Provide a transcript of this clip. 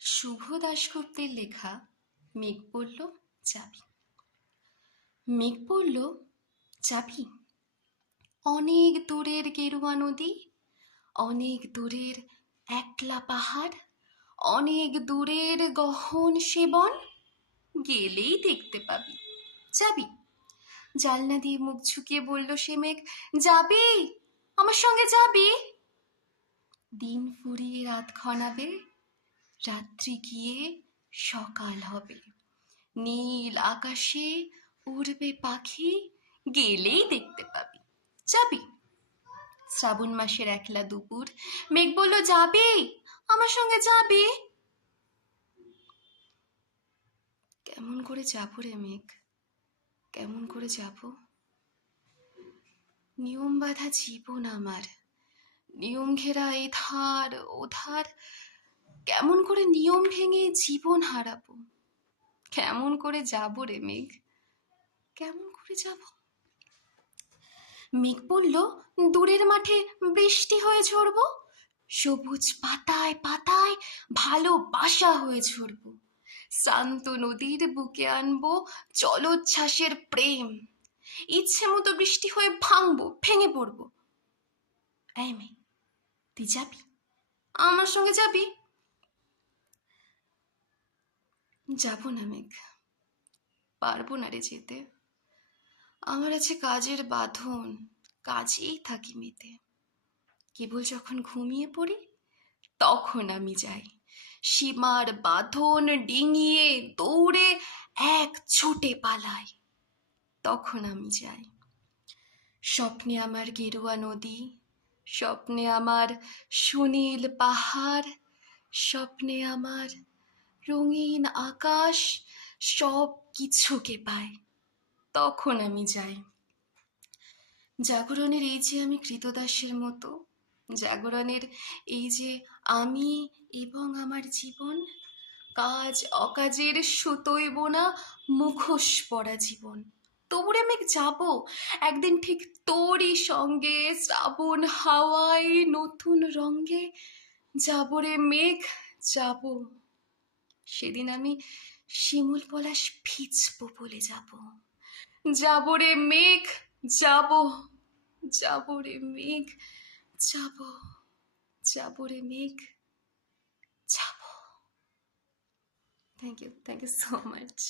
শুভ দাশগুপ্তের লেখা মেঘ পড়ল যাবি। মেঘ পড়ল যাবি, অনেক দূরের গেরুয়া নদী, অনেক দূরের একলা পাহাড়, অনেক দূরের গহন সেবন, গেলেই দেখতে পাবি। যাবি? জানলা দিয়ে মুখ ঝুঁকিয়ে বলল সে মেঘ, যাবি? আমার সঙ্গে যাবি? দিন ফুরিয়ে রাত ঘনাবে, রাত্রি গিয়ে সকাল হবে, নীল আকাশে উড়বে পাখি, গেলেই দেখতে পাবি। যাবি? শ্রাবণ মাসের একলা দুপুর, মেঘ বলল, যাবি? আমার সঙ্গে যাবি? কেমন করে যাবো রে মেঘ, কেমন করে যাব? নিয়ম বাঁধা জীবন আমার, নিয়ম ঘেরা এই ধার ও ধার, কেমন করে নিয়ম ভেঙে জীবন হারাবো? কেমন করে যাব রে মেঘ, কেমন করে যাব? মেঘ বলল, দূরের মাঠে বৃষ্টি হয়ে ঝরবো, সবুজ পাতায় পাতায় ভালোবাসা হয়ে ঝরবো, শ্রান্ত নদীর বুকে আনবো জলোচ্ছ্বাসের প্রেম, ইচ্ছে মতো বৃষ্টি হয়ে ভাঙবো, ভেঙে পড়বো। এই মেঘ, তুই যাবি? আমার সঙ্গে যাবি? যাবো না মেঘ, পারবো না রে যেতে। আমার আছে কাজের বাঁধন, কাজেই থাকি মেতে। কেবল যখন ঘুমিয়ে পড়ি তখন আমি যাই, সীমার বাঁধন ডিঙিয়ে দৌড়ে এক ছুটে পালাই, তখন আমি যাই। স্বপ্নে আমার গেরুয়া নদী, স্বপ্নে আমার সুনীল পাহাড়, স্বপ্নে আমার রঙিন আকাশ, সব কিছুকে পাই, তখন আমি যাই। জাগরণের এই যে আমি কৃতদাসের মতো, জাগরণের এই যে আমি এবং আমার জীবন, কাজ অকাজের সুতোয় বোনা মুখোশ পরা জীবন, তোরে মেঘ যাবো একদিন ঠিক তোরই সঙ্গে, শ্রাবণ হাওয়ায় নতুন রঙ্গে, যাবো রে মেঘ যাবো। সেদিন আমি শিমুল পলাশ ভিজবো বলে যাবো। যাবো রে মেঘ যাবো, যাবো রে মেঘ যাবো, যাবো রে মেঘ যাবো। Thank you so much.